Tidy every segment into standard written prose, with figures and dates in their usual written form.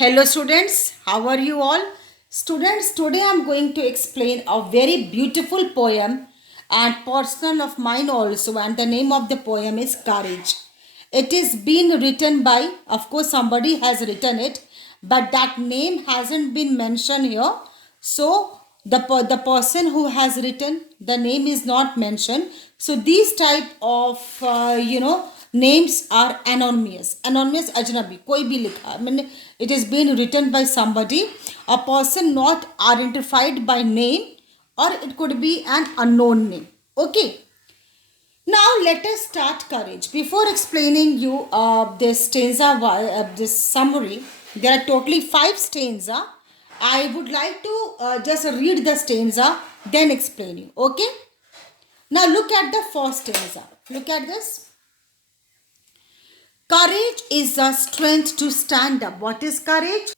Hello students, how are you all? Students, today I am going to explain a very beautiful poem and personal of mine also, and the name of the poem is Courage. It is been written by, of course somebody has written it, but that name hasn't been mentioned here. So the person who has written the name is not mentioned. So these type of names are anonymous ajnabi koi bhi likha, I mean it is being written by somebody, a person not identified by name, or it could be an unknown name. Okay, now let us start Courage. Before explaining you this stanza, this summary, there are totally 5 stanza. I would like to just read the stanza, then explain you. Okay. Now look at the first stanza. Look at this. Courage is the strength to stand up. What is courage?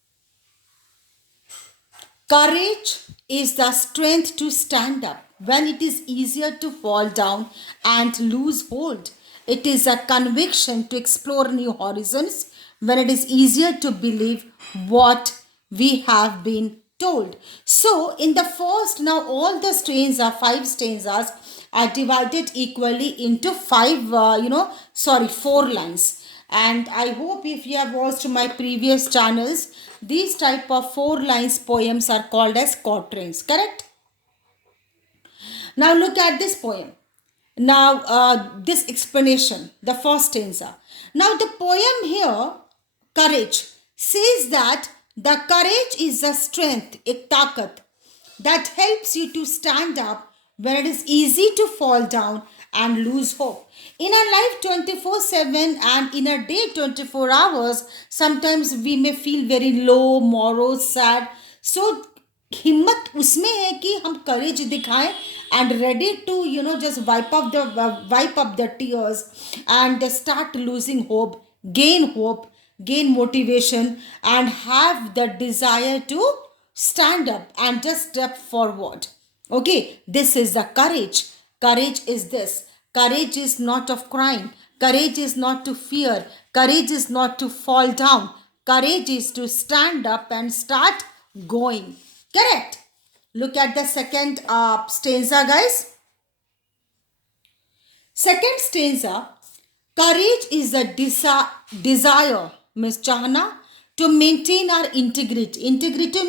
Courage is the strength to stand up when it is easier to fall down and lose hold. It is a conviction to explore new horizons when it is easier to believe what we have been told. So, in the first, now all the stanzas, 5 stanzas, are divided equally into 4 lines. And I hope if you have watched my previous channels, these type of 4 lines poems are called as quatrains, correct? Now look at this poem. Now this explanation, the first stanza. Now the poem here, Courage, says that the courage is the strength, ek takat, that helps you to stand up when it is easy to fall down and lose hope. In our life 24/7 and in a day 24 hours, sometimes we may feel very low, morose, sad. So हिम्मत उसमें है कि हम करेज दिखाएं and ready to just wipe up the tears and start losing hope, gain motivation, and have the desire to stand up and just step forward. Okay, this is the courage. Courage is this. Courage is not of crying. Courage is not to fear. Courage is not to fall down. Courage is to stand up and start going. Correct. Look at the second stanza, guys. Second stanza. Courage is a desire, Miss Chahana, to maintain our integrity. Integrity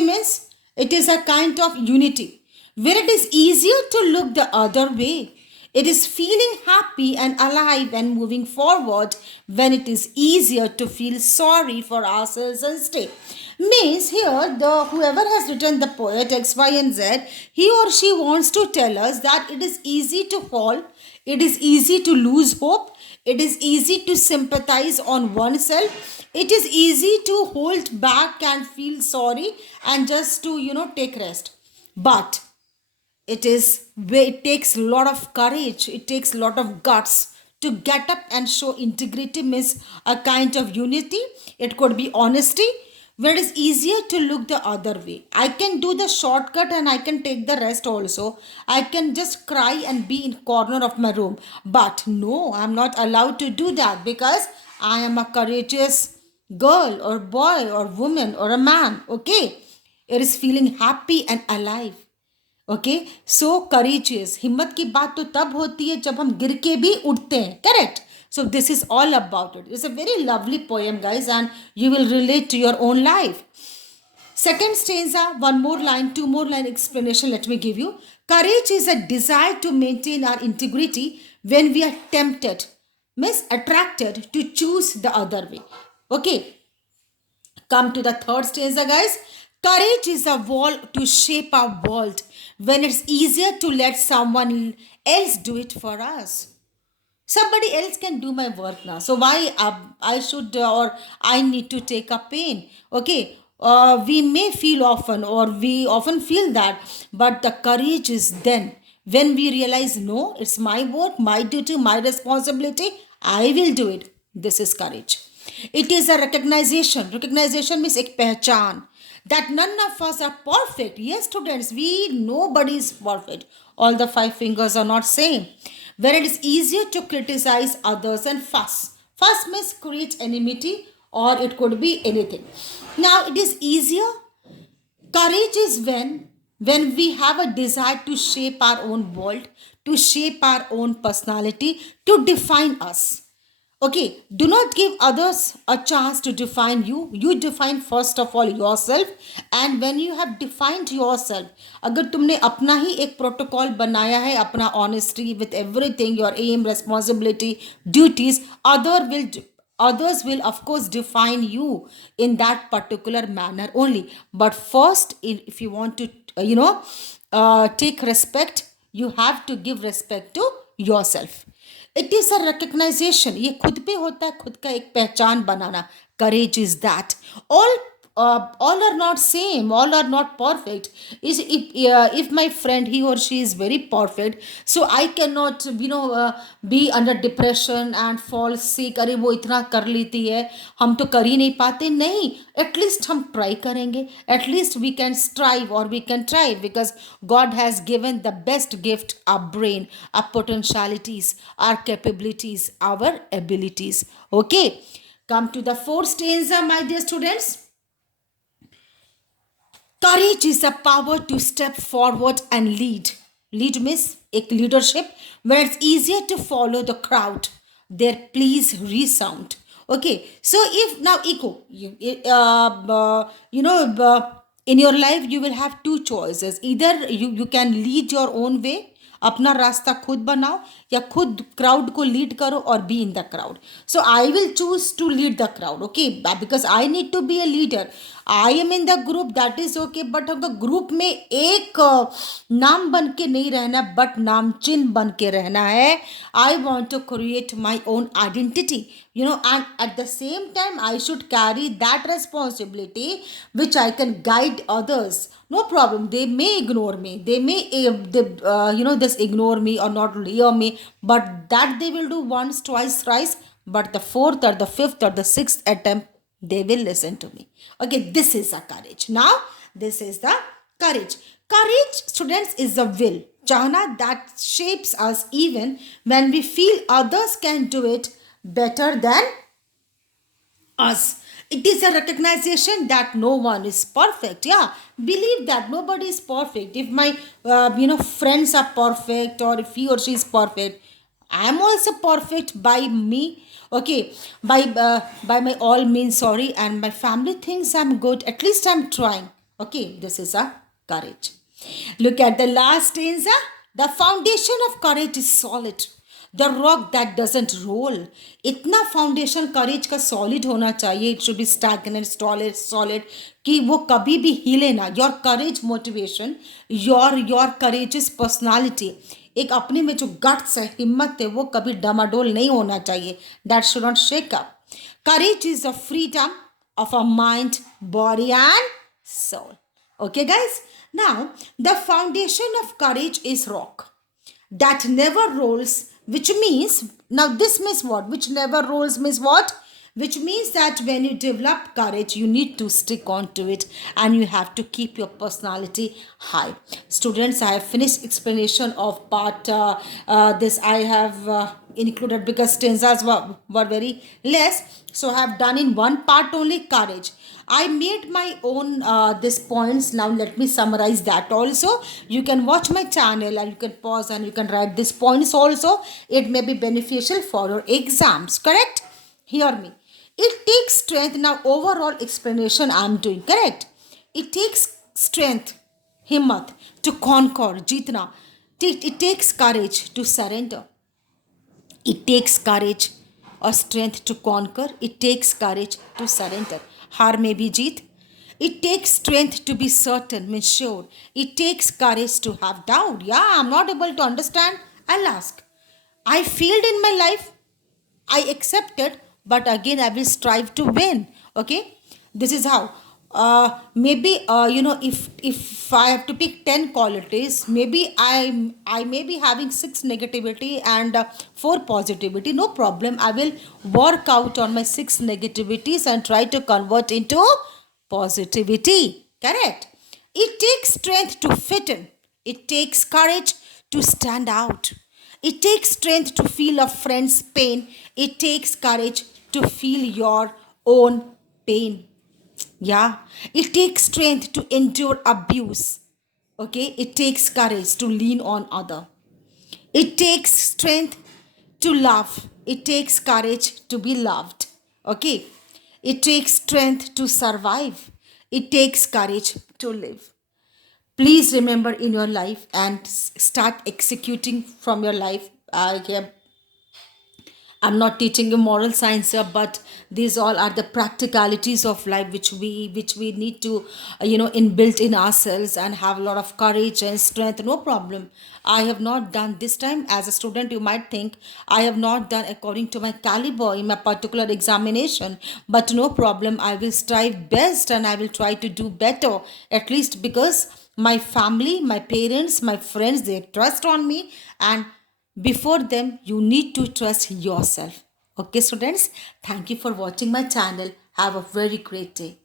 means it is a kind of unity where it is easier to look the other way. It is feeling happy and alive and moving forward when it is easier to feel sorry for ourselves and stay. Means here the whoever has written the poet X, Y, and Z, he or she wants to tell us that it is easy to fall, it is easy to lose hope, it is easy to sympathize on oneself, it is easy to hold back and feel sorry and just to take rest. But it takes a lot of courage, it takes a lot of guts to get up and show integrity, means a kind of unity. It could be honesty where it is easier to look the other way. I can do the shortcut and I can take the rest also. I can just cry and be in corner of my room. But no, I'm not allowed to do that because I am a courageous girl or boy or woman or a man. Okay. It is feeling happy and alive. Okay, so courageous, हिम्मत की बात तो तब होती है जब हम गिर के भी उठते हैं. Correct. So this is all about it. It's a very lovely poem, guys, and you will relate to your own life. Second stanza, one more line, two more line explanation. Let me give you. Courage is a desire to maintain our integrity when we are tempted, means attracted to choose the other way. Okay. Come to the third stanza, guys. Courage is a wall to shape our world when it's easier to let someone else do it for us. Somebody else can do my work now. So why I should or I need to take a pain? Okay. We may feel often or we often feel that, but the courage is then when we realize, no, it's my work, my duty, my responsibility. I will do it. This is courage. It is a recognition. Recognition means ek pehchan. That none of us are perfect. Yes, students, nobody is perfect. All the 5 fingers are not same. Where it is easier to criticize others and fuss. Fuss means create enmity or it could be anything. Now it is easier. Courage is when we have a desire to shape our own world, to shape our own personality, to define us. Okay, do not give others a chance to define you. You define first of all yourself. And when you have defined yourself, अगर तुमने अपना ही एक protocol बनाया है, अपना honesty with everything, your aim, responsibility, duties, others will of course define you in that particular manner only. But first, if you want to take respect, you have to give respect to yourself. It is a recognization, ये खुद पे होता है, खुद का एक पहचान बनाना. Courage is that. All all are not same, all are not perfect. Is if my friend, he or she is very perfect, so I cannot be under depression and fall sick. अरे वो इतना कर लेती है, हम तो कर ही नहीं पाते. नहीं, एटलीस्ट हम ट्राई करेंगे. At least we can strive or we can try, because God has given the best gift, our brain, our potentialities, our capabilities, our abilities. Okay, come to the fourth stanza, my dear students. Courage is the power to step forward and lead. Lead means एक leadership where it's easier to follow the crowd. Their pleas resound. Okay, so if now echo, in your life you will have two choices. Either you can lead your own way, अपना रास्ता खुद बनाओ, या खुद crowd को lead करो और be in the crowd. So I will choose to lead the crowd. Okay, because I need to be a leader. I am in the group, that is okay, but हमको group में एक नाम बन के नहीं रहना, बट नाम चिन्ह बन के रहना है. I want to create my own identity, and at the same time I should carry that responsibility which I can guide others. No problem, they may ignore me, they may just ignore me or not hear me, but that they will do once, twice, thrice, but the fourth or the fifth or the sixth attempt they will listen to me. Okay, this is a courage. Now this is the courage. Courage, students, is the will, chahna, that shapes us even when we feel others can do it better than us. It is a recognition that no one is perfect. Yeah, believe that nobody is perfect. If my friends are perfect, or if he or she is perfect, I am also perfect by me. Okay, by my all means, sorry, and my family thinks I'm good. At least I'm trying. Okay, this is a courage. Look at the last stanza. The foundation of courage is solid. The rock that doesn't roll. इतना foundation courage का solid होना चाहिए. It should be stagnant, solid, कि वो कभी भी हिले ना. Your courage motivation, your courageous personality, एक अपने में जो गट्स है, हिम्मत है, वो कभी डमाडोल नहीं होना चाहिए. That should not shake up. Courage is the freedom of our mind, body, and soul. Okay, guys? Now, the foundation of courage is rock that never rolls, which means, now this means what? Which never rolls means what? Which means that when you develop courage, you need to stick on to it, and you have to keep your personality high. Students, I have finished explanation of part this I have included because stanzas were very less, so I have done in one part only courage. I made my own this points. Now let me summarize that also. You can watch my channel and you can pause and you can write these points also. It may be beneficial for your exams. Correct? Hear me. It takes strength. Now overall explanation I am doing. Correct? It takes strength, himmat, to conquer, jeetna. It takes courage to surrender. It takes courage or strength to conquer. It takes courage to surrender. हार में भी जीत. It takes strength to be certain, means sure. It takes courage to have doubt. Yeah, I'm not able to understand. I'll ask. I failed in my life. I accept it, but again I will strive to win. Okay, this is how. Maybe if I have to pick 10 qualities, maybe I may be having 6 negativity and 4 positivity. No problem, I will work out on my 6 negativities and try to convert into positivity. Correct? It takes strength to fit in. It takes courage to stand out. It takes strength to feel a friend's pain. It takes courage to feel your own pain. Yeah, it takes strength to endure abuse. Okay, it takes courage to lean on other. It takes strength to love. It takes courage to be loved. Okay, it takes strength to survive. It takes courage to live. Please remember in your life and start executing from your life. I'm not teaching you moral science here, but these all are the practicalities of life which we need to inbuilt in ourselves and have a lot of courage and strength. No problem. I have not done this time as a student. You might think I have not done according to my caliber in my particular examination, but no problem. I will strive best and I will try to do better, at least because my family, my parents, my friends, they trust on me, and before them you need to trust yourself. Okay students, thank you for watching my channel. Have a very great day.